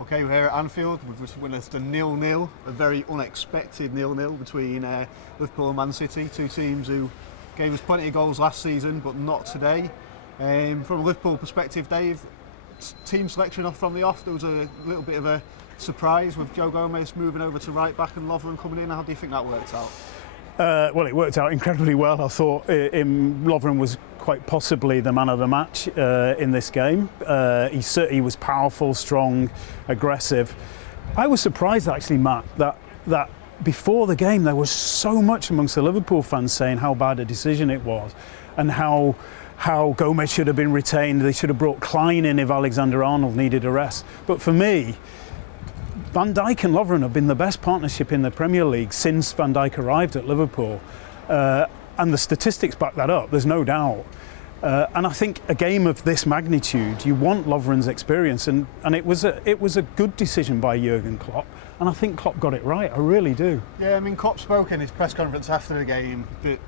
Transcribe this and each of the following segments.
Okay, we're here at Anfield. We've just witnessed a 0-0, a very unexpected 0-0 between Liverpool and Man City, two teams who gave us plenty of goals last season, but not today. From a Liverpool perspective, Dave, team selection off from the off, there was a little bit of a surprise with Joe Gomez moving over to right back and Lovren coming in. How do you think that worked out? Well, it worked out incredibly well. I thought Lovren was quite possibly the man of the match in this game. He was powerful, strong, aggressive. I was surprised actually, Matt, that before the game there was so much amongst the Liverpool fans saying how bad a decision it was and how Gomez should have been retained. They should have brought Klein in if Alexander-Arnold needed a rest. But for me, Van Dijk and Lovren have been the best partnership in the Premier League since Van Dijk arrived at Liverpool. And the statistics back that up, there's no doubt. And I think a game of this magnitude, you want Lovren's experience, and it was a good decision by Jurgen Klopp, and I think Klopp got it right, I really do. Yeah, I mean, Klopp spoke in his press conference after the game that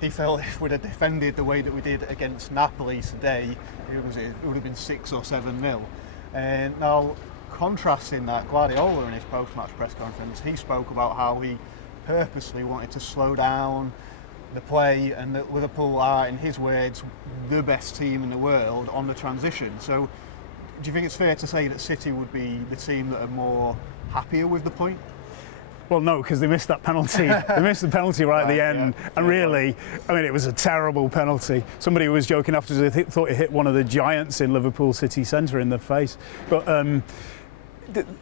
he felt if we'd have defended the way that we did against Napoli today, it would have been 6 or 7-0. Now, contrasting that, Guardiola in his post-match press conference, he spoke about how he purposely wanted to slow down the play and that Liverpool are, in his words, the best team in the world on the transition. So do you think it's fair to say that City would be the team that are more happier with the point? Well, no, because they missed that penalty. They missed the penalty right at the end. Yeah, and really, I mean, it was a terrible penalty. Somebody was joking afterwards, they thought it hit one of the giants in Liverpool city centre in the face. But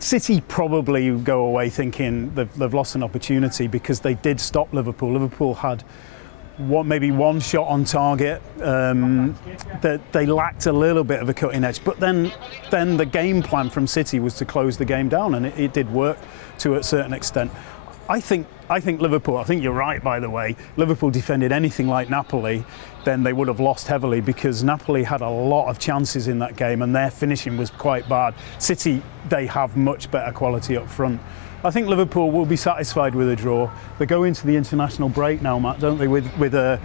City probably go away thinking they've lost an opportunity because they did stop Liverpool. Liverpool had maybe one shot on target. That they lacked a little bit of a cutting edge, but then the game plan from City was to close the game down, and it did work to a certain extent. I think Liverpool, I think you're right, by the way, Liverpool defended anything like Napoli, then they would have lost heavily because Napoli had a lot of chances in that game and their finishing was quite bad. City, they have much better quality up front. I think Liverpool will be satisfied with a draw. They go into the international break now, Matt, don't they, with the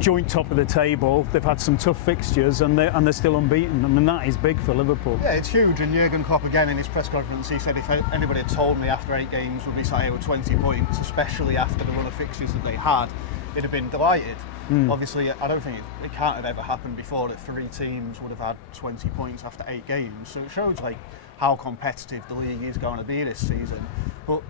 joint top of the table. They've had some tough fixtures and they're still unbeaten. I mean, that is big for Liverpool. Yeah, it's huge. And Jurgen Klopp, again, in his press conference, he said if anybody had told me after 8 games we'd be sat here with 20 points, especially after the run of fixtures that they had, they'd have been delighted. Obviously, I don't think it can't have ever happened before that 3 teams would have had 20 points after 8 games. So it shows how competitive the league is going to be this season. But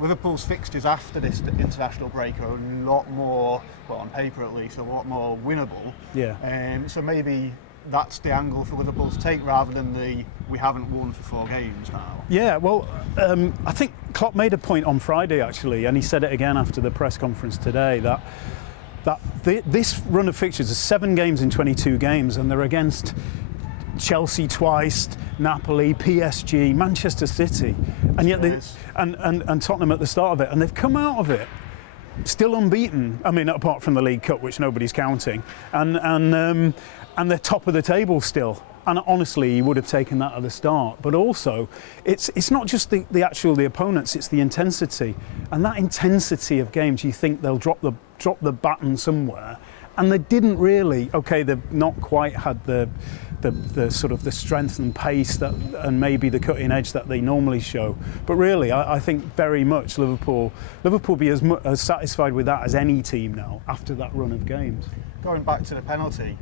Liverpool's fixtures after this international break are a lot more, well, on paper at least, a lot more winnable. Yeah. So maybe that's the angle for Liverpool to take rather than we haven't won for 4 games now. Yeah, well, I think Klopp made a point on Friday actually, and he said it again after the press conference today, that this run of fixtures is 7 games in 22 games, and they're against Chelsea twice, Napoli, PSG, Manchester City, and yet and Tottenham at the start of it, and they've come out of it still unbeaten. I mean, apart from the League Cup, which nobody's counting, and they're top of the table still. And honestly, he would have taken that at the start. But also, it's not just the opponents; it's the intensity, and that intensity of games. You think they'll drop the baton somewhere, and they didn't really. Okay, they've not quite had the sort of the strength and pace and maybe the cutting edge that they normally show. But really, I think very much Liverpool be as satisfied with that as any team now after that run of games. Going back to the penalty,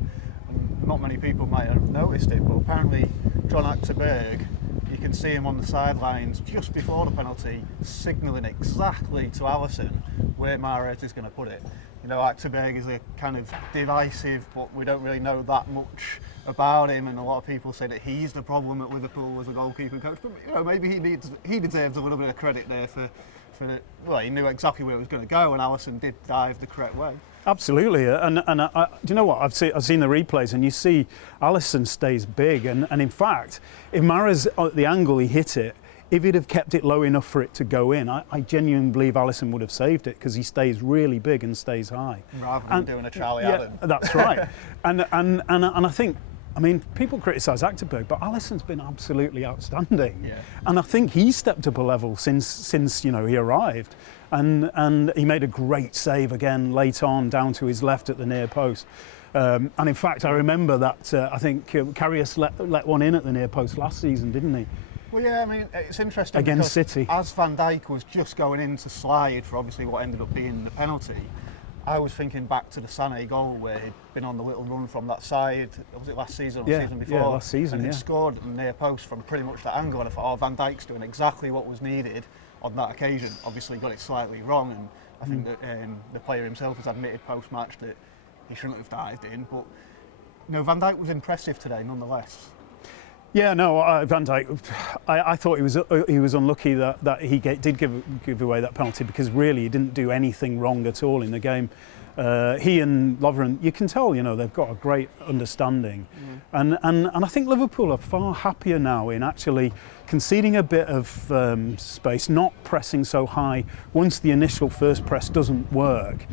not many people might have noticed it, but apparently John Achterberg, you can see him on the sidelines just before the penalty, signalling exactly to Alisson where Mahrez is going to put it. You know, Achterberg is a kind of divisive, but we don't really know that much about him, and a lot of people say that he's the problem at Liverpool as a goalkeeping coach. But you know, maybe he deserves a little bit of credit there for well, he knew exactly where it was going to go, and Alisson did dive the correct way. Absolutely, and do you know what? I've seen the replays, and you see Alisson stays big, and in fact, if Mahrez at the angle he hit it, if he'd have kept it low enough for it to go in, I genuinely believe Alisson would have saved it because he stays really big and stays high. Rather than doing a Charlie Allen. That's right. and I think, I mean, people criticise Achterberg, but Alisson's been absolutely outstanding. Yeah. And I think he's stepped up a level since he arrived. And he made a great save again late on down to his left at the near post. And in fact, I remember that I think Karius let one in at the near post last season, didn't he? Well, yeah, I mean, it's interesting Against because City. as Van Dijk was just going in to slide for obviously what ended up being the penalty, I was thinking back to the Sané goal where he'd been on the little run from that side. Was it last season or the season before? Yeah, last season, and yeah. he'd scored a near post from pretty much that angle, and I thought, oh, Van Dijk's doing exactly what was needed on that occasion. Obviously got it slightly wrong, and I think that the player himself has admitted post-match that he shouldn't have dived in, but no, Van Dijk was impressive today nonetheless. Yeah, no, Van Dijk. I thought he was unlucky that he did give away that penalty, because really he didn't do anything wrong at all in the game. He and Lovren, you can tell, they've got a great understanding, and I think Liverpool are far happier now in actually conceding a bit of space, not pressing so high once the initial first press doesn't work,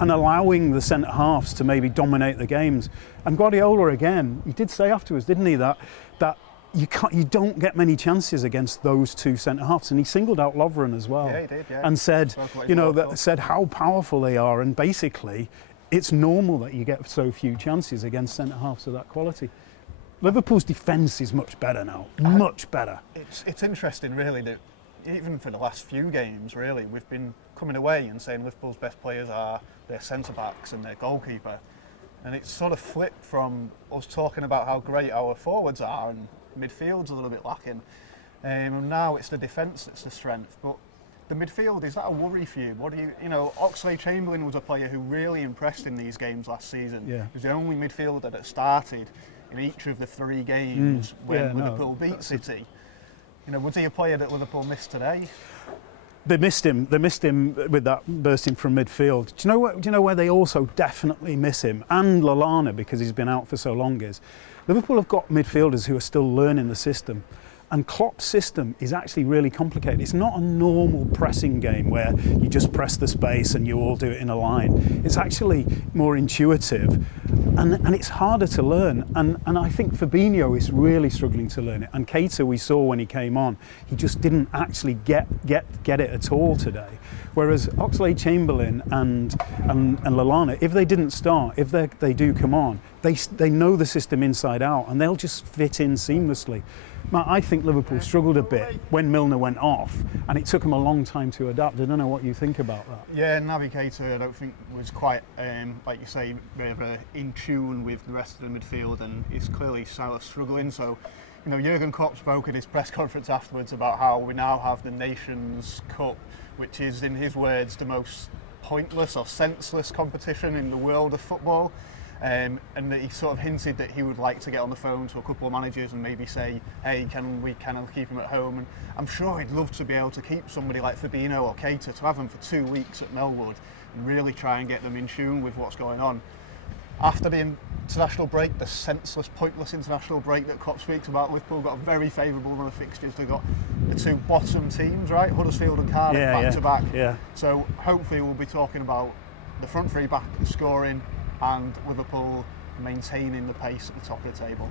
and allowing the centre halves to maybe dominate the games. And Guardiola again, he did say afterwards, didn't he, that you don't get many chances against those two centre halves, and he singled out Lovren as well. Yeah, he did, yeah. And said, said how powerful they are, and basically it's normal that you get so few chances against centre halves of that quality. Liverpool's defence is much better now, much better. It's interesting, really, that even for the last few games, really, we've been coming away and saying Liverpool's best players are their centre-backs and their goalkeeper. And it's sort of flipped from us talking about how great our forwards are and midfield's a little bit lacking. And now it's the defence that's the strength. But the midfield, is that a worry for you? What do you Oxlade-Chamberlain was a player who really impressed in these games last season. Yeah. He was the only midfielder that started in each of the 3 games when Liverpool beat City. Was he a player that Liverpool missed today? They missed him with that bursting from midfield. Do you know where they also definitely miss him, and Lallana, because he's been out for so long, is Liverpool have got midfielders who are still learning the system. And Klopp's system is actually really complicated. It's not a normal pressing game where you just press the space and you all do it in a line. It's actually more intuitive, and it's harder to learn. And I think Fabinho is really struggling to learn it. And Keita, we saw when he came on, he just didn't actually get it at all today. Whereas Oxlade-Chamberlain and Lallana, if they didn't start, if they do come on, they know the system inside out, and they'll just fit in seamlessly. Matt, I think Liverpool struggled a bit when Milner went off, and it took them a long time to adapt. I don't know what you think about that. Yeah, Naby Keita, I don't think was quite, like you say, in tune with the rest of the midfield, and is clearly sort of struggling. So, Jurgen Klopp spoke in his press conference afterwards about how we now have the Nations Cup, which is, in his words, the most pointless or senseless competition in the world of football. And that he sort of hinted that he would like to get on the phone to a couple of managers and maybe say, hey, can we keep him at home? And I'm sure he'd love to be able to keep somebody like Fabinho or Keita, to have them for 2 weeks at Melwood and really try and get them in tune with what's going on. After the international break, the senseless, pointless international break that Klopp speaks about, Liverpool got a very favourable run of fixtures. They've got the 2 bottom teams, right? Huddersfield and Cardiff, back to back. Yeah. So hopefully we'll be talking about the front 3 back scoring, and Liverpool maintaining the pace at the top of the table.